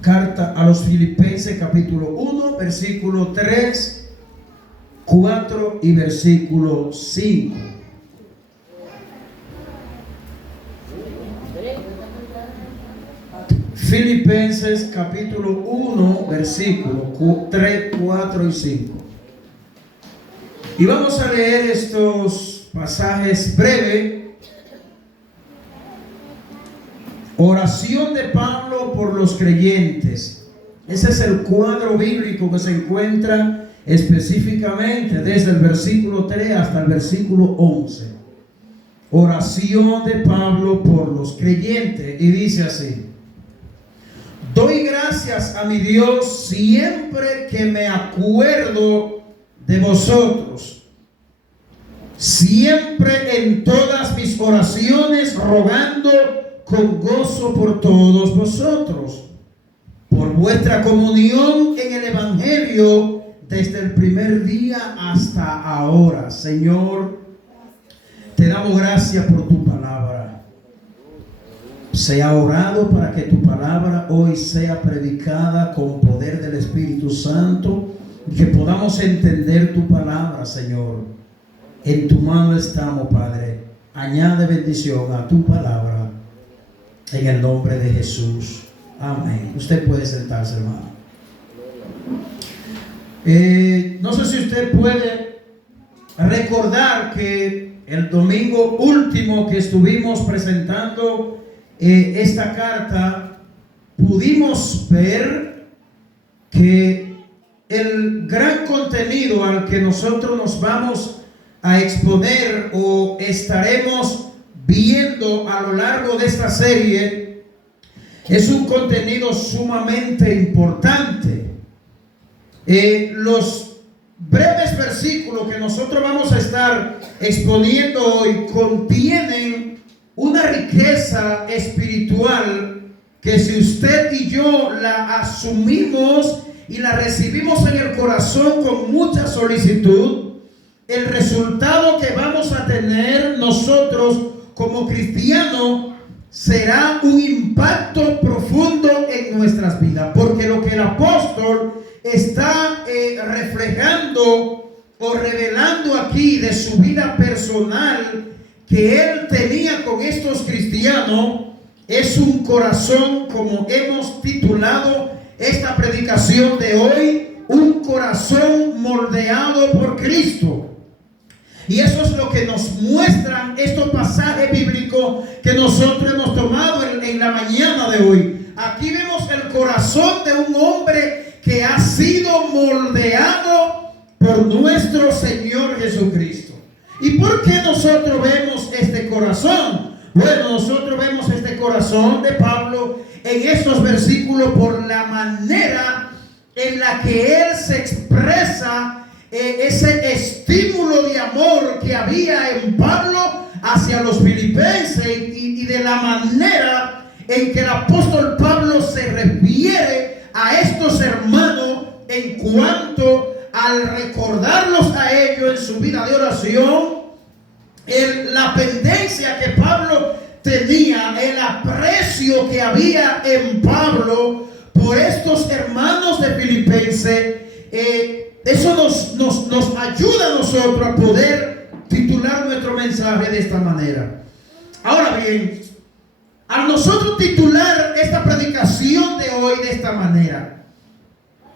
Carta a los Filipenses, capítulo 1, versículo 3, 4 y versículo 5. Filipenses, capítulo 1, versículo 3, 4 y 5. Y vamos a leer estos pasajes breves. Oración de Pablo por los creyentes. Ese es el cuadro bíblico que se encuentra específicamente desde el versículo 3 hasta el versículo 11. Oración de Pablo por los creyentes. Y dice así: doy gracias a mi Dios siempre que me acuerdo de vosotros, siempre en todas mis oraciones rogando con gozo por todos vosotros, por vuestra comunión en el Evangelio desde el primer día hasta ahora. Señor, te damos gracias por tu palabra. Se ha orado para que tu palabra hoy sea predicada con poder del Espíritu Santo y que podamos entender tu palabra, Señor. En tu mano estamos, Padre. Añade bendición a tu palabra. En el nombre de Jesús. Amén. Usted puede sentarse, hermano. No sé si usted puede recordar que el domingo último que estuvimos presentando esta carta, pudimos ver que el gran contenido al que nosotros nos vamos a exponer o estaremos viendo a lo largo de esta serie es un contenido sumamente importante. Los breves versículos que nosotros vamos a estar exponiendo hoy contienen una riqueza espiritual que si usted y yo la asumimos y la recibimos en el corazón con mucha solicitud, el resultado que vamos a tener nosotros como cristiano será un impacto profundo en nuestras vidas, porque lo que el apóstol está reflejando o revelando aquí de su vida personal que él tenía con estos cristianos es un corazón, como hemos titulado esta predicación de hoy, un corazón moldeado por Cristo. Y eso es lo que nos muestran estos pasajes bíblicos que nosotros hemos tomado en la mañana de hoy. Aquí vemos el corazón de un hombre que ha sido moldeado por nuestro Señor Jesucristo. ¿Y por qué nosotros vemos este corazón? Bueno, nosotros vemos este corazón de Pablo en estos versículos por la manera en la que él se expresa ese estímulo de amor que había en Pablo hacia los filipenses y de la manera en que el apóstol Pablo se refiere a estos hermanos en cuanto al recordarlos a ellos en su vida de oración, la pendencia que Pablo tenía, el aprecio que había en Pablo por estos hermanos de Filipenses. Eso nos ayuda a nosotros a poder titular nuestro mensaje de esta manera. Ahora bien, al nosotros titular esta predicación de hoy de esta manera,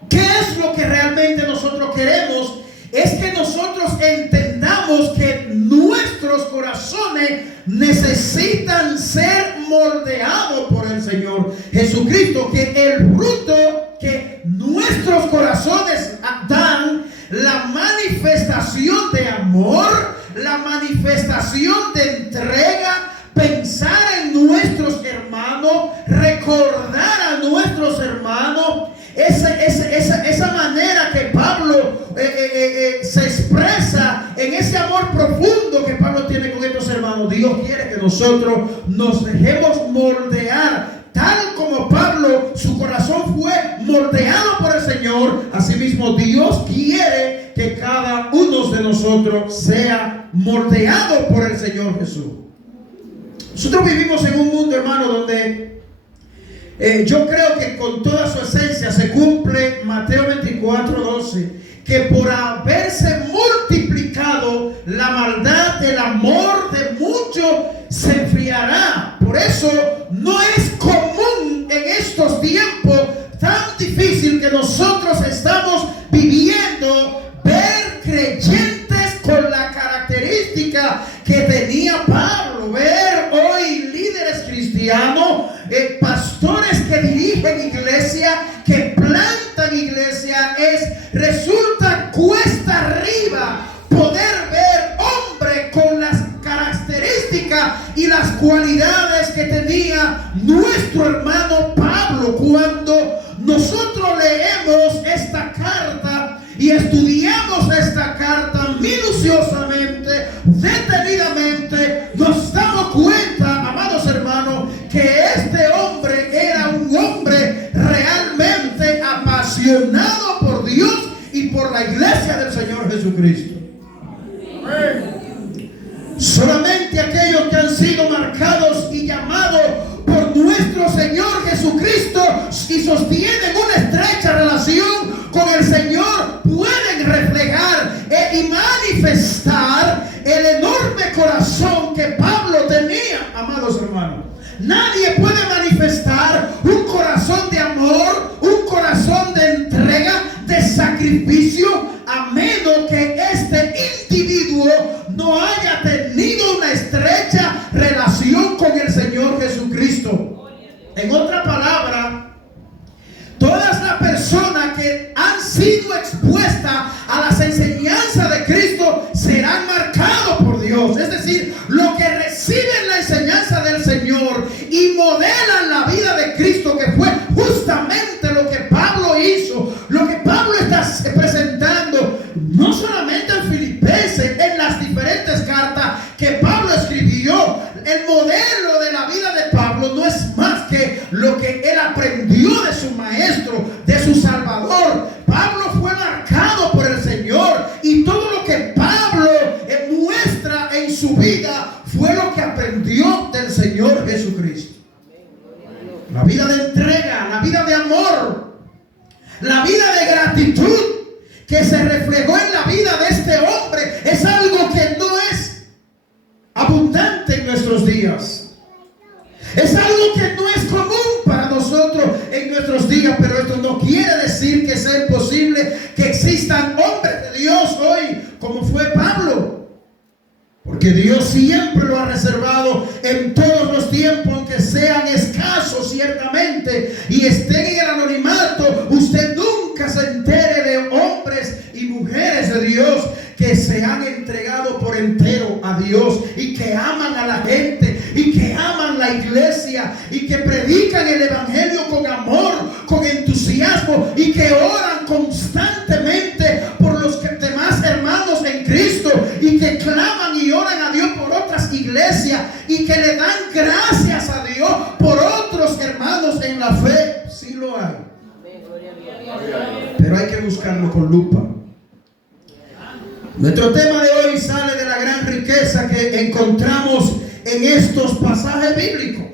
¿qué es lo que realmente nosotros queremos? Es que nosotros entendamos que nuestros corazones necesitan ser moldeados por el Señor Jesucristo, que el fruto que nuestros corazones dan, la manifestación de amor, la manifestación de entrega, pensar en nuestros hermanos, recordar a nuestros hermanos, esa manera que Pablo se expresa en ese amor profundo que Pablo tiene con estos hermanos. Dios quiere que nosotros nos dejemos moldear, tal como Pablo, su corazón fue moldeado por el Señor. Asimismo, Dios quiere que cada uno de nosotros sea moldeado por el Señor Jesús. Nosotros vivimos en un mundo, hermano, donde yo creo que con toda su esencia se cumple Mateo 24:12, que por haberse multiplicado la maldad, el amor de muchos se enfriará. Por eso no es común en estos tiempos tan difícil que nosotros estamos viviendo ver creyentes con la característica que tenía Pablo, ver hoy líderes cristianos, pastores que dirigen iglesia, que plantan iglesia. Resulta cuesta arriba poder ver hombre con las características y las cualidades que tenía nuestro hermano Pablo. Cuando nosotros leemos esta carta y estudiamos esta carta minuciosamente, detenidamente, nos damos cuenta, amados hermanos, que este hombre era un hombre realmente apasionado por Dios y por la iglesia del Señor Jesucristo. Solamente aquellos que han sido marcados y llamados por nuestro Señor Jesucristo y sostienen una estrecha relación con el Señor pueden reflejar y manifestar el enorme corazón que Pablo tenía, amados hermanos. Nadie puede manifestar un corazón de amor, un corazón de entrega, de sacrificio, a menos que este individuo no haya tenido una estrecha relación con el Señor Jesucristo. En otra palabra, todas las personas que han sido expuestas a las enseñanzas de Cristo serán marcados por Dios. Es decir, los que reciben la enseñanza del Señor y modelan la vida de Cristo, que fue justamente lo que Pablo hizo, lo que Pablo está presentando, no solamente en Filipenses, en las diferentes cartas que Pablo escribió. El modelo de la vida de Pablo no es más que lo que él aprendió de su maestro, de su Salvador. Pablo fue marcado por el Señor y todo lo que Pablo muestra en su vida fue lo que aprendió del Señor Jesucristo. La vida de entrega, la vida de amor, la vida de gratitud que se reflejó en la vida de este hombre es algo que no es abundante en nuestros días. Es algo que no es común para nosotros en nuestros días, pero esto no quiere decir que sea imposible que existan hombres de Dios hoy como fue Pablo. Porque Dios siempre lo ha reservado en todos los tiempos, aunque sean escasos ciertamente y estén en el anonimato. Usted nunca se entere de hombres y mujeres de Dios que se han entregado por entero a Dios y que aman a la gente y que aman la iglesia y que predican el evangelio con amor, con entusiasmo y que oran constantemente por los demás hermanos en Cristo y que claman y oran a Dios por otras iglesias y que le dan gracias a Dios por otros hermanos en la fe. Sí lo hay, pero hay que buscarlo con lupa. Nuestro tema de hoy sale de la gran riqueza que encontramos en estos pasajes bíblicos.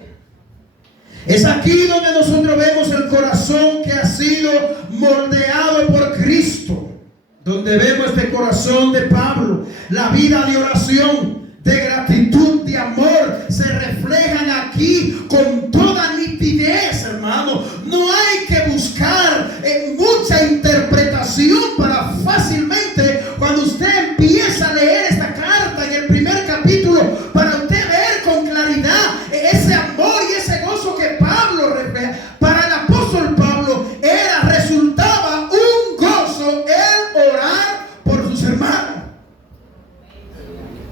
Es aquí donde nosotros vemos el corazón que ha sido moldeado por Cristo, donde vemos este corazón de Pablo, la vida de oración, de gratitud, de amor, se reflejan aquí con toda nitidez, hermano. No hay que buscar mucha interpretación para fácilmente, cuando usted empieza a leer esta carta en el primer capítulo, para usted ver con claridad ese amor y ese gozo que Pablo refleja. Para el apóstol Pablo resultaba un gozo el orar por sus hermanos.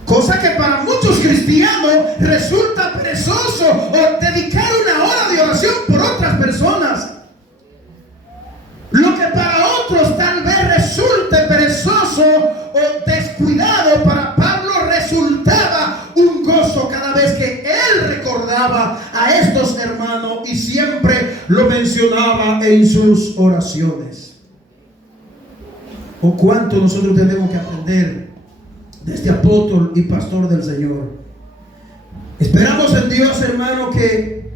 Cosa que para muchos cristianos resulta perezoso, o dedicar una hora de oración por otras personas. Lo que para otros tal vez resulte perezoso o descuidado, para Pablo resultaba un gozo cada vez que él recordaba a estos hermanos y siempre lo mencionaba en sus oraciones. ¿O cuánto nosotros tenemos que aprender de este apóstol y pastor del Señor? Esperamos en Dios, hermano, que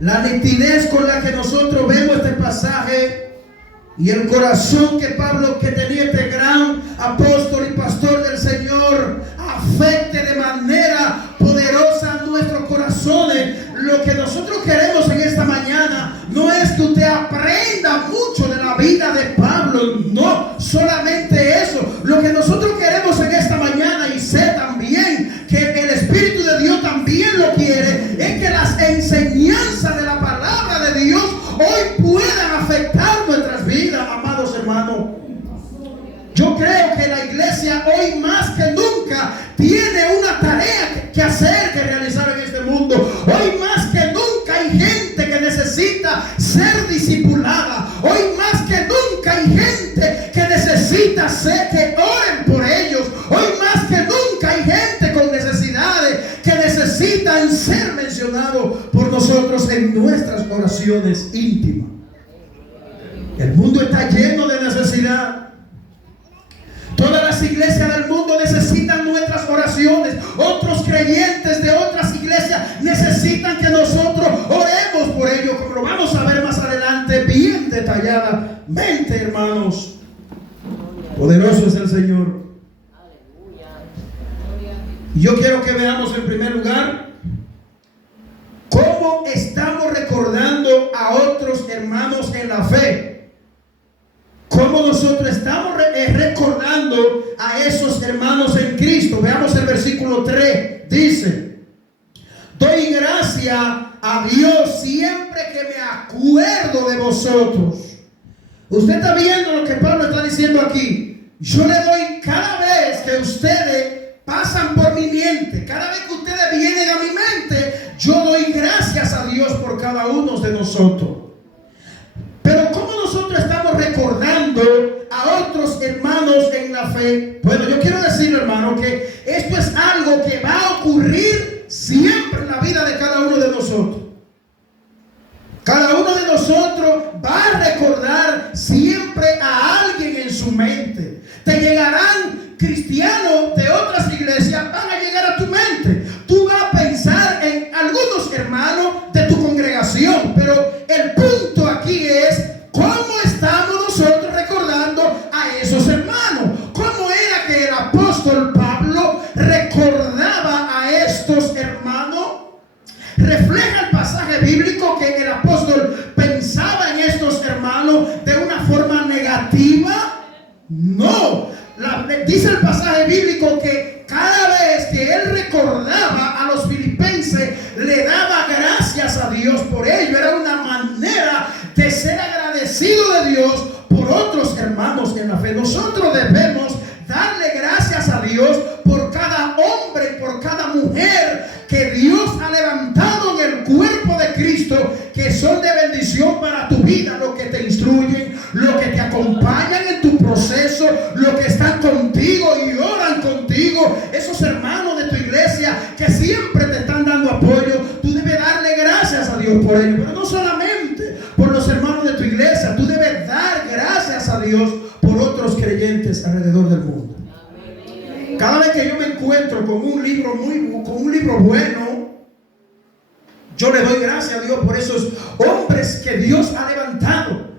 la nitidez con la que nosotros vemos este pasaje y el corazón que Pablo, que tenía este gran apóstol y pastor del Señor, afecte de manera poderosa nuestros corazones. Lo que nosotros queremos en esta mañana no es que usted aprenda mucho de la vida de Pablo, no solamente eso. Lo que nosotros queremos en esta mañana, y sé también que el Espíritu de Dios también lo quiere, es que las enseñanzas de la palabra de Dios hoy puedan afectar nuestras vidas, amados hermanos. Yo creo que la iglesia hoy más que nunca tiene una tarea que hacer, que realizar en este mundo. Hoy más que nunca hay gente que necesita ser discipulada. Hoy más que nunca hay gente que necesita que oren por ellos. Hoy más que nunca hay gente con necesidades que necesitan ser mencionados por nosotros en nuestras oraciones íntimas. El mundo está lleno de necesidad. Todas las iglesias del mundo necesitan nuestras oraciones. Otros creyentes de otras iglesias necesitan que nosotros oremos por ellos, como lo vamos a ver más adelante bien detalladamente, hermanos. Poderoso es el Señor. Y yo quiero que veamos en primer lugar cómo estamos recordando a otros hermanos en la fe. Cómo nosotros estamos recordando a esos hermanos en Cristo. Veamos el versículo 3. Dice: doy gracias a Dios siempre que me acuerdo de vosotros. Usted está viendo lo que Pablo está diciendo aquí. Yo le doy, cada vez que ustedes pasan por mi mente, cada vez que ustedes vienen a mi mente, yo doy gracias a Dios por cada uno de nosotros. Pero ¿cómo nosotros estamos recordando a otros hermanos en la fe? Bueno, yo quiero decir, hermano, que esto es algo que va a ocurrir siempre en la vida de cada uno de nosotros. Cada uno de nosotros va a recordar siempre a alguien en su mente. Te llegarán cristianos de otras iglesias, van a llegar a tu mente. Tú vas a pensar en algunos hermanos de tu congregación, pero el punto aquí es cómo estamos nosotros recordando a esos hermanos. ¿Cómo era que el apóstol Pablo recordaba a estos hermanos? ¿Refleja el pasaje bíblico que el apóstol pensaba en estos hermanos de una forma negativa? No. Dice el pasaje bíblico que cada vez que él recordaba a los filipenses, le daba gracias a Dios por ello. Era una manera de ser agradecido de Dios por otros hermanos en la fe. Nosotros debemos darle gracias a Dios por cada hombre y por cada mujer que Dios ha levantado en el cuerpo de Cristo, que son de bendición para tu vida, los que te instruyen, los que te acompañan en tu proceso, los que están contigo y oran contigo, esos hermanos de tu iglesia que siempre te están dando apoyo. Tú debes darle gracias a Dios por ello, pero no solamente por los hermanos de tu iglesia, tú debes dar gracias a Dios por otros creyentes alrededor del mundo. Cada vez que yo me encuentro con un libro bueno, yo le doy gracias a Dios por esos hombres que Dios ha levantado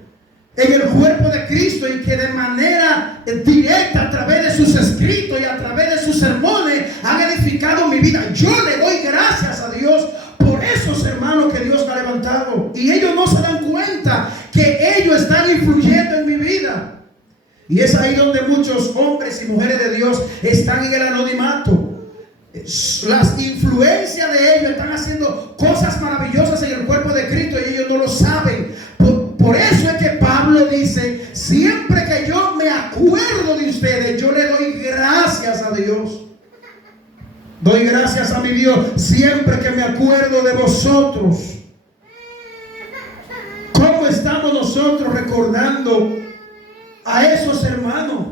en el cuerpo de Cristo y que de manera directa, a través de sus escritos y a través de sus sermones, han edificado mi vida. Yo le doy gracias a Dios por esos hermanos que Dios ha levantado, y ellos no se dan cuenta que ellos están influyendo en mi vida. Y es ahí donde muchos hombres y mujeres de Dios están en el anonimato. Las influencias de ellos están haciendo cosas maravillosas en el cuerpo de Cristo y ellos no lo saben. Por eso es que Pablo dice: siempre que yo me acuerdo de ustedes, yo le doy gracias a Dios. Doy gracias a mi Dios siempre que me acuerdo de vosotros. ¿Cómo estamos nosotros recordando a esos hermanos?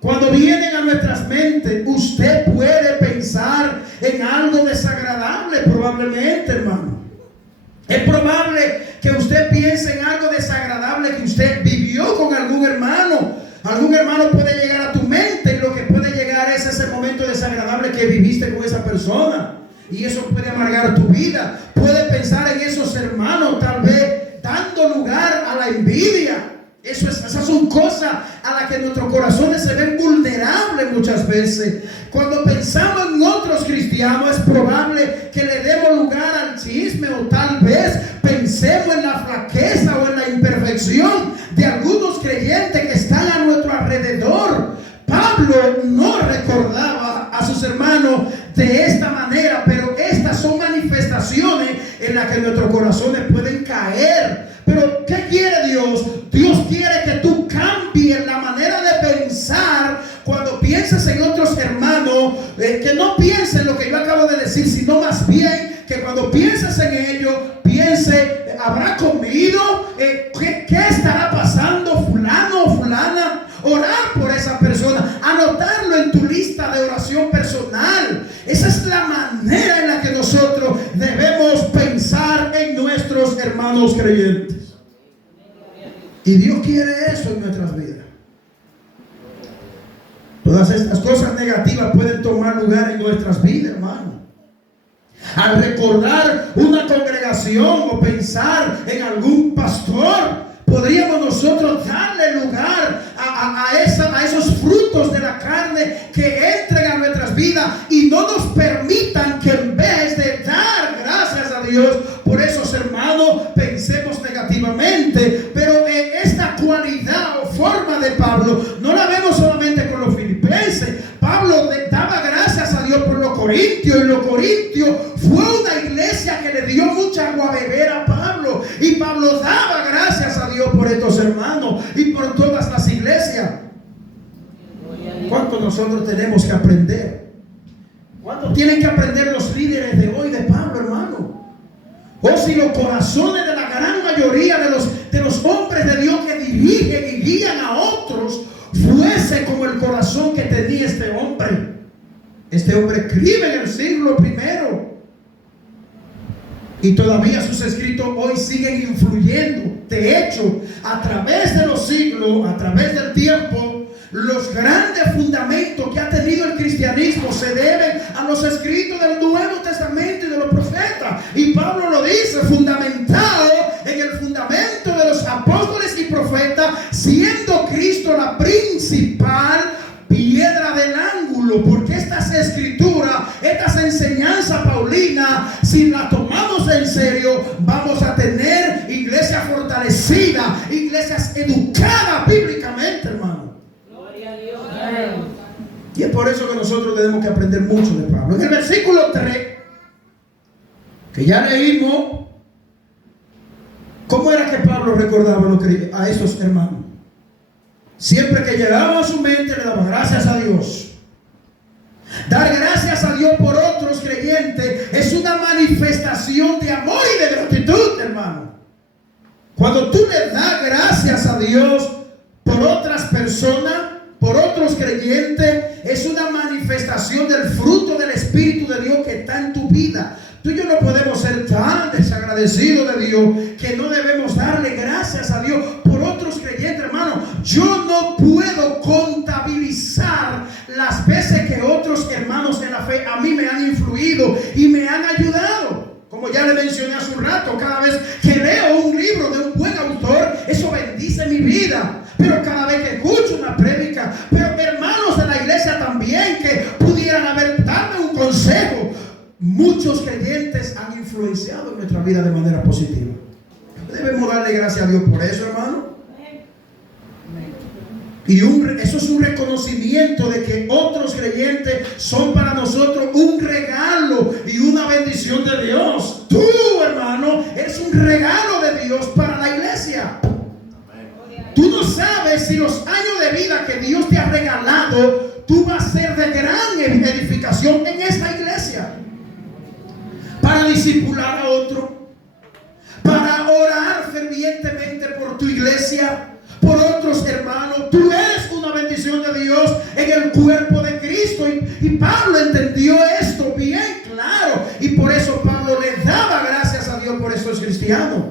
Cuando vienen a nuestras mentes, usted puede pensar en algo desagradable, probablemente, hermano. Es probable que usted piense en algo desagradable que usted vivió con algún hermano. Algún hermano puede llegar a tu mente y lo que puede llegar es ese momento desagradable que viviste con esa persona. y eso puede amargar tu vida. Puede pensar en esos hermanos, tal vez dando lugar a la envidia. Esas son cosas a las que nuestros corazones se ven vulnerables muchas veces. Cuando pensamos en otros cristianos, es probable que le demos lugar al chisme, o tal vez pensemos en la flaqueza o en la imperfección de algunos creyentes que están a nuestro alrededor. Pablo no recordaba a sus hermanos de esta manera, pero estas son manifestaciones en las que nuestros corazones pueden caer. Pero ¿qué quiere Dios? Dios quiere que tú cambies la manera de pensar cuando piensas en otros hermanos, que no pienses en lo que yo acabo de decir, sino más bien que cuando pienses en ellos, piense, ¿habrá comido? ¿Qué estará pasando fulano o fulana? Orar por esa persona, anotarlo en tu lista de oración personal. Esa es la manera en la que nosotros debemos pensar en nuestros hermanos creyentes. Y Dios quiere eso en nuestras vidas. Todas estas cosas negativas pueden tomar lugar en nuestras vidas, hermano. Al recordar una congregación o pensar en algún pastor, podríamos nosotros darle lugar a esos frutos de la carne que entren a nuestras vidas y no nos permitan que, en vez de dar gracias a Dios por esos hermanos, pensemos negativamente. Pero en esta cualidad o forma de Pablo no la vemos solamente con los filipenses. Pablo daba gracias a Dios por los corintios, y los corintios fue una iglesia que le dio mucha agua a beber a Pablo, y Pablo daba gracias a Dios por estos hermanos y por todas las iglesias. ¿Cuánto nosotros tenemos que aprender? ¿Cuánto tienen que aprender los líderes de hoy de Pablo, hermano? O si los corazones de la gran mayoría de los hombres de Dios que dirigen y guían a otros fuese como el corazón que tenía este hombre. Este hombre escribe en el siglo primero, y todavía sus escritos hoy siguen influyendo. De hecho, a través de los siglos, a través del tiempo, los grandes fundamentos que ha tenido el cristianismo se deben a los escritos del Nuevo Testamento y de los profetas. Y Pablo lo dice, fundamentado en el fundamento de los apóstoles y profetas, siendo Cristo la principal piedra del ángulo. Porque estas escrituras, estas enseñanzas paulinas, si las tomamos en serio, vamos a tener iglesias fortalecidas, iglesias educadas bíblicamente, hermano. Gloria a Dios. Y es por eso que nosotros tenemos que aprender mucho de Pablo. En el versículo 3, que ya leímos, ¿cómo era que Pablo recordaba a esos hermanos? Siempre que llegaba a su mente, le daba gracias a Dios. Dar gracias a Dios por otros creyentes es una manifestación de amor y de gratitud, hermano. Cuando tú le das gracias a Dios por otras personas, por otros creyentes, es una manifestación del fruto del Espíritu de Dios que está en tu vida. Tú y yo no podemos ser tan desagradecidos de Dios que no debemos darle gracias a Dios por otros creyentes, hermano. Yo no puedo contabilizar las veces que otros hermanos en la fe a mí me han influido y me han ayudado. Como ya le mencioné hace un rato, cada vez que leo un libro de un buen autor, eso bendice mi vida. Pero cada vez que escucho una prédica, pero hermanos de la iglesia también que pudieran darme un consejo, muchos creyentes han influenciado en nuestra vida de manera positiva. Debemos darle gracias a Dios por eso, hermano. Y eso es un reconocimiento de que otros creyentes son para nosotros un regalo y una bendición de Dios. Tú, hermano, eres un regalo de Dios para la iglesia. Tú no sabes si los años de vida que Dios te ha regalado, tú vas a ser de gran edificación en esta iglesia. Para discipular a otro, para orar fervientemente por tu iglesia, por otros hermanos. Tú eres una bendición de Dios en el cuerpo de Cristo. Y Pablo entendió esto bien claro. Y por eso Pablo le daba gracias a Dios por estos cristianos.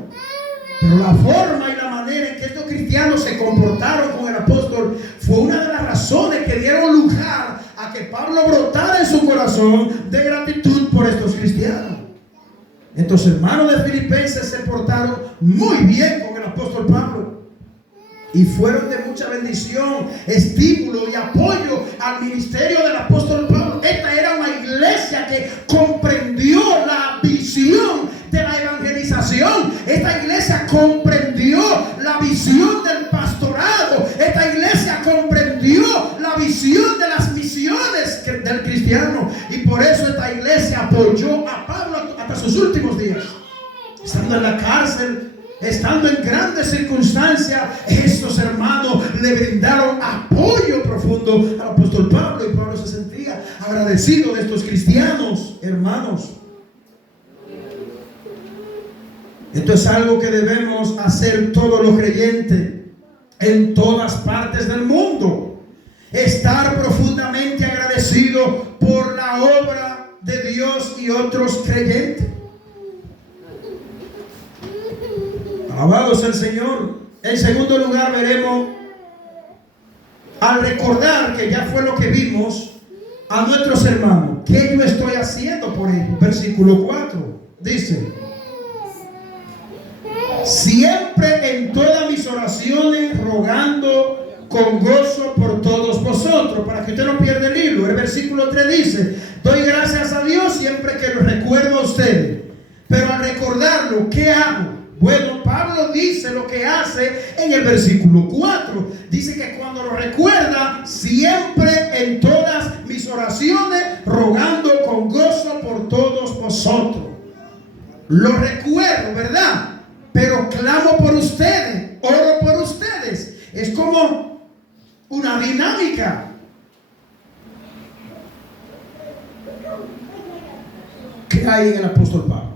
Pero la forma y la manera en que estos cristianos se comportaron con el apóstol fue una de las razones que dieron lugar a que Pablo brotara en su corazón de gratitud por estos cristianos. Estos hermanos de Filipenses se portaron muy bien con el apóstol Pablo y fueron de mucha bendición, estímulo y apoyo al ministerio del apóstol Pablo. Esta era una iglesia que comprendió la visión de la evangelización. Esta iglesia comprendió la visión del pastorado. Esta iglesia comprendió la visión de las misiones del cristiano. Y por eso esta iglesia apoyó a Pablo hasta sus últimos días. Estando en la cárcel, estando en grandes circunstancias, estos hermanos le brindaron apoyo profundo al apóstol Pablo. Y Pablo se sentía agradecido de estos cristianos, hermanos. Esto es algo que debemos hacer todos los creyentes en todas partes del mundo. Estar profundamente agradecido por la obra de Dios y otros creyentes. Alabado sea el Señor. En segundo lugar veremos, al recordar que ya fue lo que vimos, a nuestros hermanos, ¿qué yo estoy haciendo por ellos? Versículo 4 dice: siempre en todas mis oraciones rogando con gozo por todos vosotros. Para que usted no pierda el hilo, el versículo 3 dice: doy gracias a Dios siempre que lo recuerdo a ustedes. Pero al recordarlo, ¿qué hago? Bueno, Pablo dice lo que hace en el versículo 4. Dice que cuando lo recuerda, siempre en todas mis oraciones rogando con gozo por todos vosotros. Lo recuerdo, ¿verdad? Pero clamo por ustedes, oro por ustedes. Es como una dinámica. ¿Qué hay en el apóstol Pablo?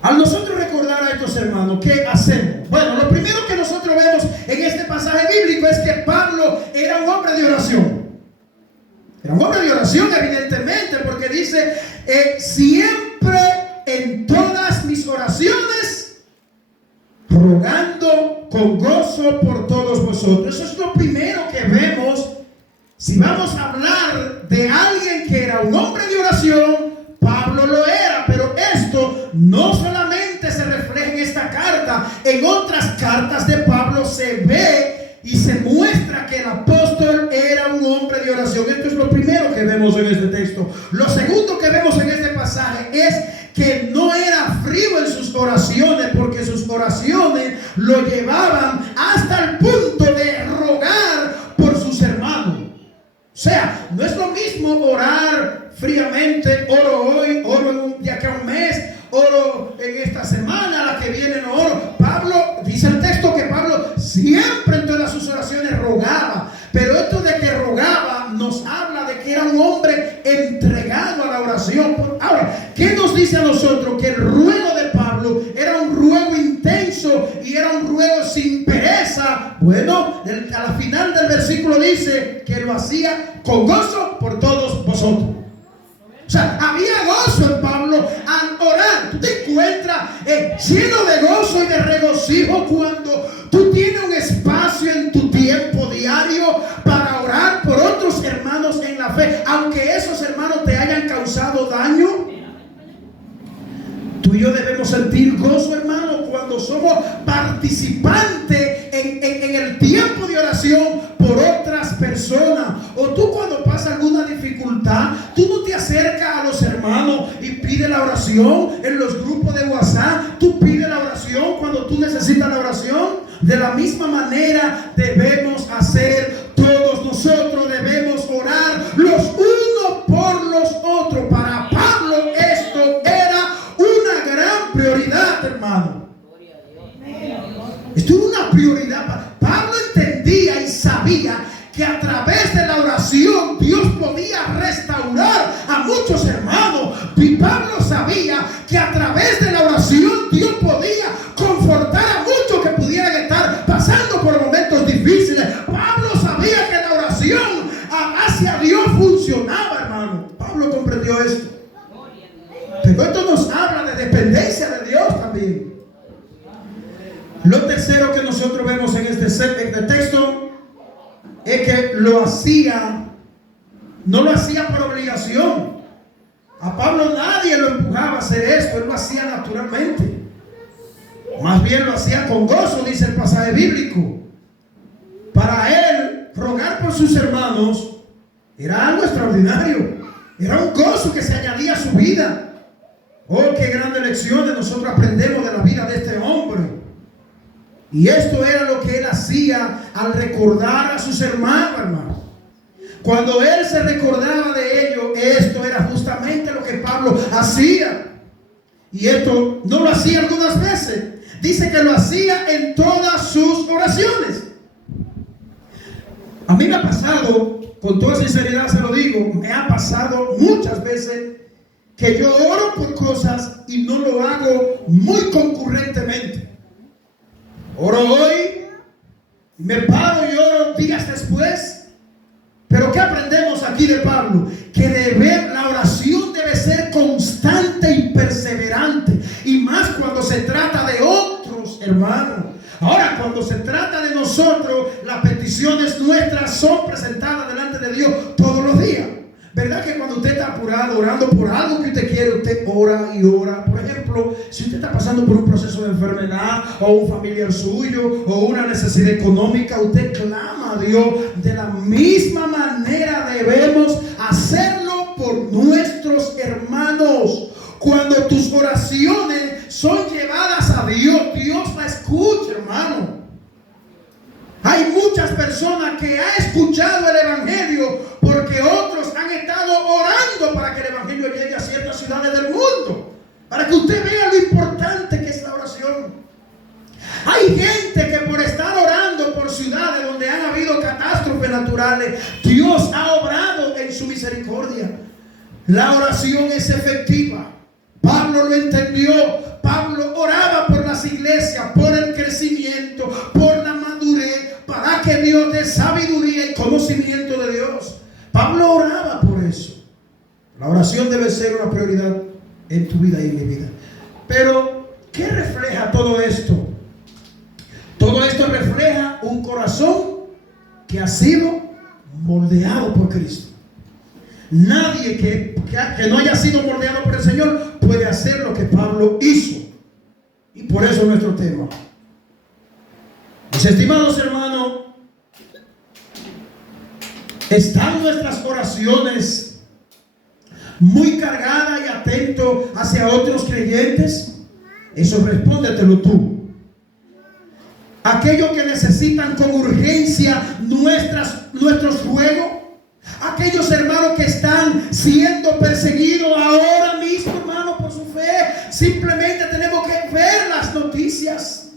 Al nosotros recordar a estos hermanos, ¿qué hacemos? Bueno, lo primero que nosotros vemos en este pasaje bíblico es que Pablo era un hombre de oración. Era un hombre de oración, evidentemente, porque dice, siempre en todas mis oraciones, rogando con gozo por todos vosotros. Eso es lo primero que vemos. Si vamos a hablar de alguien que era un hombre de oración, Pablo lo era. Pero esto no solamente se refleja en esta carta. En otras cartas de Pablo se ve y se muestra que el apóstol era un hombre de oración. Esto es lo primero que vemos en este texto. Lo segundo que vemos en este pasaje es que no era frío en sus oraciones, porque sus oraciones lo llevaban hasta el punto de rogar por sus hermanos. O sea, no es lo mismo orar fríamente, oro hoy, oro de acá a un mes, oro en esta semana, la que viene no oro. Pablo, dice el texto que Pablo siempre en todas sus oraciones rogaba. Pero esto de que rogaba nos habla de que era un hombre entregado a la oración. Ahora, ¿qué nos dice a nosotros? Que el ruego de Pablo era un ruego intenso y era un ruego sin pereza. Bueno, a la final del versículo dice que lo hacía con gozo por todos vosotros. O sea, había gozo en Pablo al orar. Tú te encuentras lleno de gozo y de regocijo cuando tú tienes un espacio en tu tiempo diario para orar por otros hermanos en la fe, aunque esos hermanos te hayan causado daño. Tú y yo debemos sentir gozo, hermano, cuando somos participantes en el tiempo de oración por otras personas. O tú cuando pasa alguna dificultad, tú no te acercas a los hermanos y pides la oración en los grupos de WhatsApp. Tú pides la oración cuando tú necesitas la oración. De la misma manera debemos hacer todos nosotros. Debemos orar los unos por los otros. Para Pablo esto era una gran prioridad, hermano. Esto era una prioridad. Pablo entendía y sabía que a través de la oración Dios podía restaurar a muchos hermanos. Y Pablo sabía que a través de la oración Dios podía confortar a muchos que pudieran estar pasando por momentos difíciles. Pablo sabía que la oración hacia Dios funcionaba, hermano. Pablo comprendió esto. Pero esto nos habla de dependencia de Dios también. Lo tercero que nosotros vemos en este texto es que lo hacía no lo hacía por obligación. A Pablo nadie lo empujaba a hacer esto, él lo hacía naturalmente. Más bien lo hacía con gozo, dice el pasaje bíblico. Para él, rogar por sus hermanos era algo extraordinario. Era un gozo que se añadía a su vida. Oh, qué grandes lecciones nosotros aprendemos de la vida de este hombre. Y esto era lo que él hacía al recordar a sus hermanos, hermano. Cuando él se recordaba de ello, esto era justamente lo que Pablo hacía. Y esto no lo hacía algunas veces. Dice que lo hacía en todas sus oraciones. A mí me ha pasado, con toda sinceridad se lo digo, me ha pasado muchas veces que yo oro por cosas y no lo hago muy concurrentemente. Oro hoy, me paro y oro días después. Pero ¿qué aprendemos aquí de Pablo? Que la oración debe ser constante y perseverante. Y más cuando se trata de otros, hermanos. Ahora, cuando se trata de nosotros, las peticiones nuestras son presentadas delante de Dios todos los días. ¿Verdad que cuando usted está apurado, orando por algo que usted quiere, usted ora y ora? Por ejemplo, si usted está pasando por un proceso de enfermedad, o un familiar suyo, o una necesidad económica, usted clama a Dios. De la misma manera debemos hacerlo por nuestros hermanos. Cuando tus oraciones son llevadas a Dios, Dios la escucha, hermano. Hay muchas personas que han escuchado el evangelio porque otros han estado orando para que el evangelio llegue a ciertas ciudades del mundo. Para que usted vea lo importante que es la oración. Hay gente que por estar orando por ciudades donde han habido catástrofes naturales, Dios ha obrado en su misericordia. La oración es efectiva. Pablo lo entendió. Pablo oraba por las iglesias, por el crecimiento, por la madurez, para que Dios dé sabiduría y conocimiento de Dios. Pablo oraba por eso. La oración debe ser una prioridad en tu vida y en mi vida. Pero, ¿qué refleja todo esto? Todo esto refleja un corazón que ha sido moldeado por Cristo. Nadie que no haya sido moldeado por el Señor puede hacer lo que Pablo hizo. Y por eso nuestro tema. Mis estimados hermanos, ¿están nuestras oraciones muy cargadas y atentos hacia otros creyentes? Eso respóndetelo tú. Aquellos que necesitan con urgencia nuestros ruegos. Aquellos hermanos que están siendo perseguidos ahora mismo, hermano, por su fe. Simplemente tenemos que ver las noticias.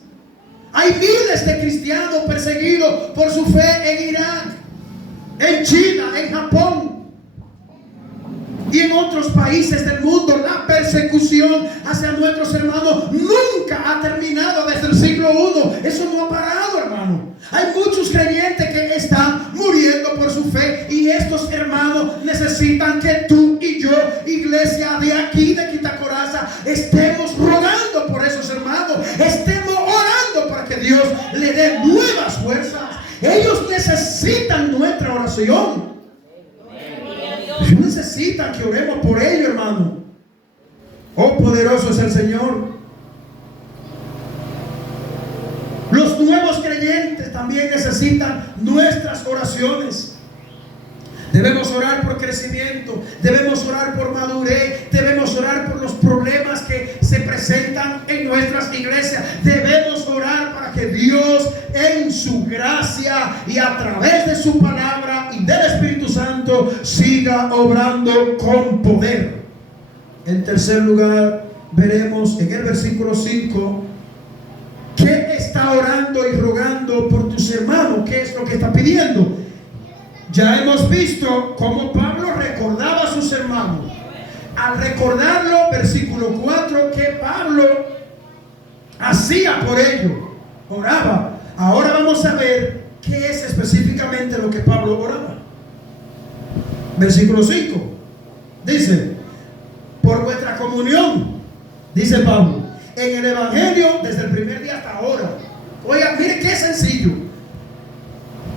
Hay miles de cristianos perseguidos por su fe en Irak, en China, en Japón y en otros países del mundo. La persecución hacia nuestros hermanos nunca ha terminado desde el siglo I. Eso no ha parado, hermano. Hay muchos creyentes que están muriendo por su fe, y estos hermanos necesitan que tú y yo, iglesia de aquí de Quitacoraza, estemos rogando por esos hermanos, estemos orando para que Dios le dé nuevas fuerzas. Ellos necesitan nuestra oración. Ellos necesitan que oremos por ellos, hermano. Oh, poderoso es el Señor. Los nuevos creyentes también necesitan nuestras oraciones. Debemos orar por crecimiento, debemos orar por madurez, debemos orar por los problemas que se presentan en nuestras iglesias. Debemos orar para que Dios, en su gracia y a través de su palabra y del Espíritu Santo, siga obrando con poder. En tercer lugar, veremos en el versículo 5 que está orando y rogando por tus hermanos. ¿Qué es lo que está pidiendo? Ya hemos visto cómo Pablo recordaba a sus hermanos. Al recordarlo, versículo 4, que Pablo hacía por ellos, oraba. Ahora vamos a ver qué es específicamente lo que Pablo oraba. Versículo 5 dice: por vuestra comunión, dice Pablo, en el evangelio desde el primer día hasta ahora. Oiga, mire qué sencillo,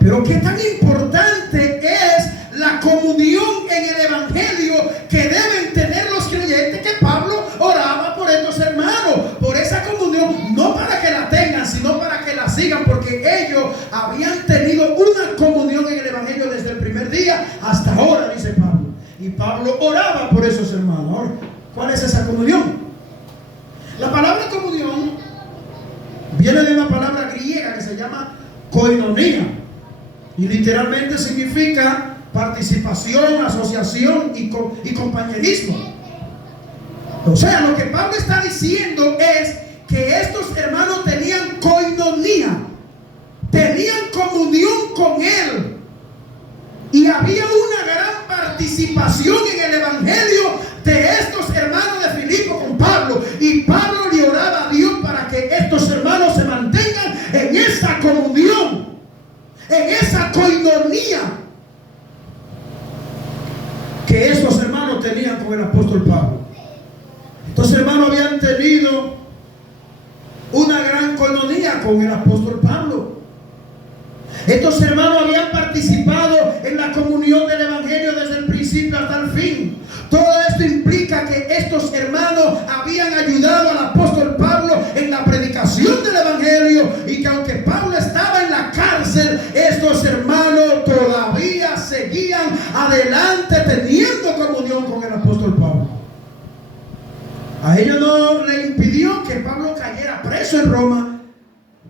pero qué tan importante es la comunión bendiga, porque ellos habían tenido una comunión en el Evangelio desde el primer día hasta ahora, dice Pablo. Y Pablo oraba por esos hermanos. Ahora, ¿cuál es esa comunión? La palabra comunión viene de una palabra griega que se llama koinonia, y literalmente significa participación, asociación y compañerismo. O sea, lo que Pablo está diciendo es que estos hermanos tenían koinonia, tenían comunión con él, y había una gran participación en el Evangelio de estos hermanos de Filipo con Pablo. Y Pablo le oraba a Dios para que estos hermanos se mantengan en esa comunión, en esa koinonia que estos hermanos tenían con el apóstol Pablo. Estos hermanos habían tenido una gran koinonia con el apóstol Pablo. Estos hermanos habían participado en la comunión del Evangelio desde el principio hasta el fin. Todo esto implica que estos hermanos habían ayudado al apóstol Pablo en la predicación del Evangelio, y que aunque Pablo estaba en la cárcel, estos hermanos todavía seguían adelante teniendo comunión con el apóstol Pablo. A ellos no le impidió que Pablo cayera preso en Roma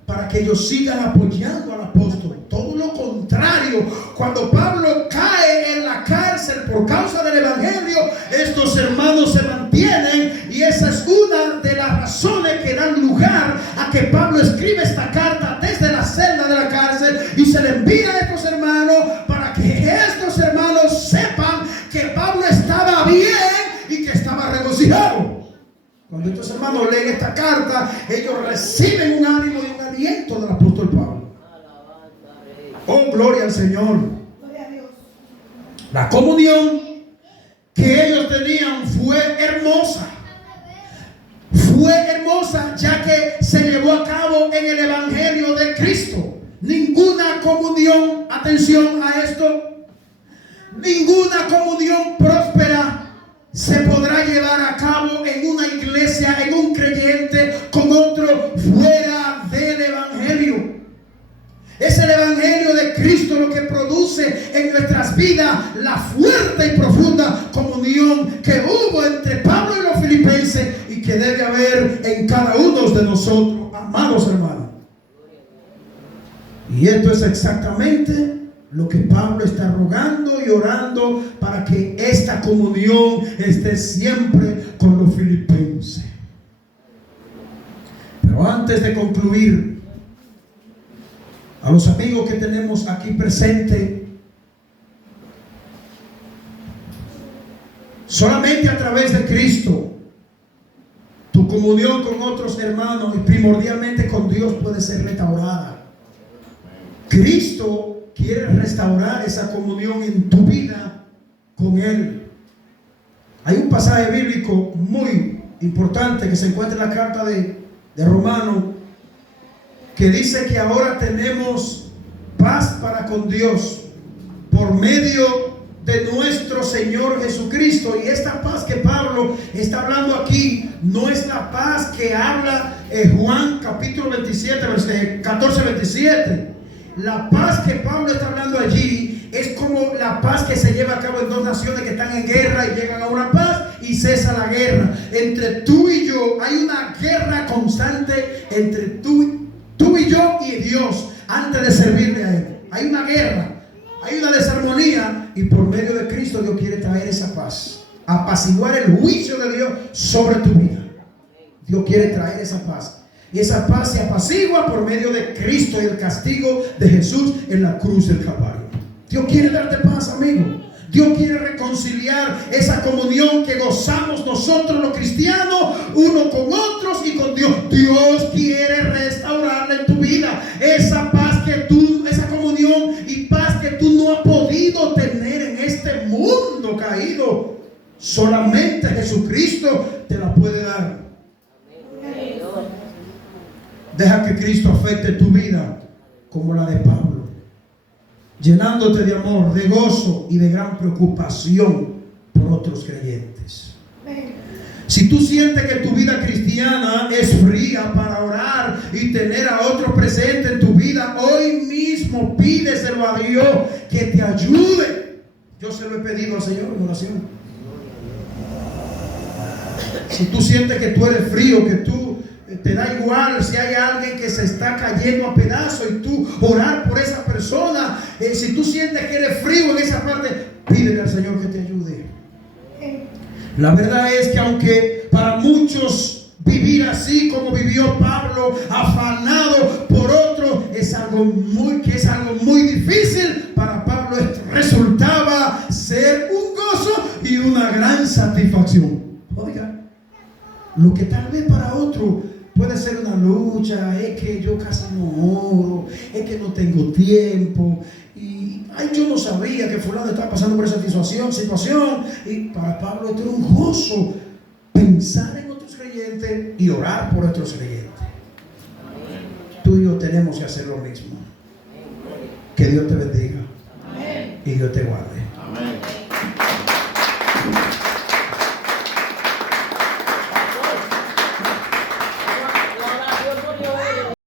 para que ellos sigan apoyando al apóstol. Todo lo contrario, cuando Pablo cae en la cárcel por causa del Evangelio, estos hermanos se mantienen, y esa es una de las razones que dan lugar a que Pablo escribe esta carta desde la celda de la cárcel y se le envía a estos hermanos para que estos hermanos sepan que Pablo estaba bien y que estaba regocijado. Cuando estos hermanos leen esta carta, ellos reciben un ánimo y un aliento del apóstol Pablo. Oh, gloria al Señor. La comunión que ellos tenían fue hermosa. Fue hermosa, ya que se llevó a cabo en el Evangelio de Cristo. Ninguna comunión, atención a esto, ninguna comunión próspera se podrá llevar a cabo en una iglesia, en un creyente con otro fuera del Evangelio. Es el Evangelio de Cristo lo que produce en nuestras vidas la fuerte y profunda comunión que hubo entre Pablo y los filipenses, y que debe haber en cada uno de nosotros, amados hermanos. Y esto es exactamente lo que Pablo está rogando y orando, para que esta comunión esté siempre con los filipenses. Pero antes de concluir, a los amigos que tenemos aquí presentes, solamente a través de Cristo tu comunión con otros hermanos y primordialmente con Dios puede ser restaurada. Cristo quiere restaurar esa comunión en tu vida con Él. Hay un pasaje bíblico muy importante que se encuentra en la carta de Romanos, que dice que ahora tenemos paz para con Dios por medio de nuestro Señor Jesucristo. Y esta paz que Pablo está hablando aquí no es la paz que habla Juan capítulo 27, 14-27. La paz que Pablo está hablando allí es como la paz que se lleva a cabo en dos naciones que están en guerra y llegan a una paz y cesa la guerra. Entre tú y yo hay una guerra constante entre tú y yo y Dios antes de servirle a Él. Hay una guerra, hay una desarmonía, y por medio de Cristo Dios quiere traer esa paz, apaciguar el juicio de Dios sobre tu vida. Dios quiere traer esa paz. Y esa paz se apacigua por medio de Cristo y el castigo de Jesús en la cruz del Calvario. Dios quiere darte paz, amigo. Dios quiere reconciliar esa comunión que gozamos nosotros los cristianos, uno con otros y con Dios. Dios quiere restaurarla en tu vida. Esa paz esa comunión y paz que tú no has podido tener en este mundo caído, solamente Jesucristo te la puede dar. Deja que Cristo afecte tu vida como la de Pablo, llenándote de amor, de gozo y de gran preocupación por otros creyentes. Si tú sientes que tu vida cristiana es fría para orar y tener a otros presentes en tu vida, pidiéndole a Dios que te ayude. Yo se lo he pedido al Señor en oración. Si tú sientes que tú eres frío, que tú te da igual si hay alguien que se está cayendo a pedazos y tú orar por esa persona, si tú sientes que eres frío en esa parte, pídele al Señor que te ayude. La verdad es que aunque para muchos vivir así como vivió Pablo, afanado por otro, es algo muy difícil, para Pablo esto resultaba ser un gozo y una gran satisfacción. Oiga, lo que tal vez para otro puede ser una lucha, es que yo casi no oro, es que no tengo tiempo, y yo no sabía que fulano estaba pasando por esa situación, y para Pablo esto era un gozo, pensar en otros creyentes y orar por otros creyentes. Tú y yo tenemos que hacer lo mismo. Que Dios te bendiga y Dios te guarde.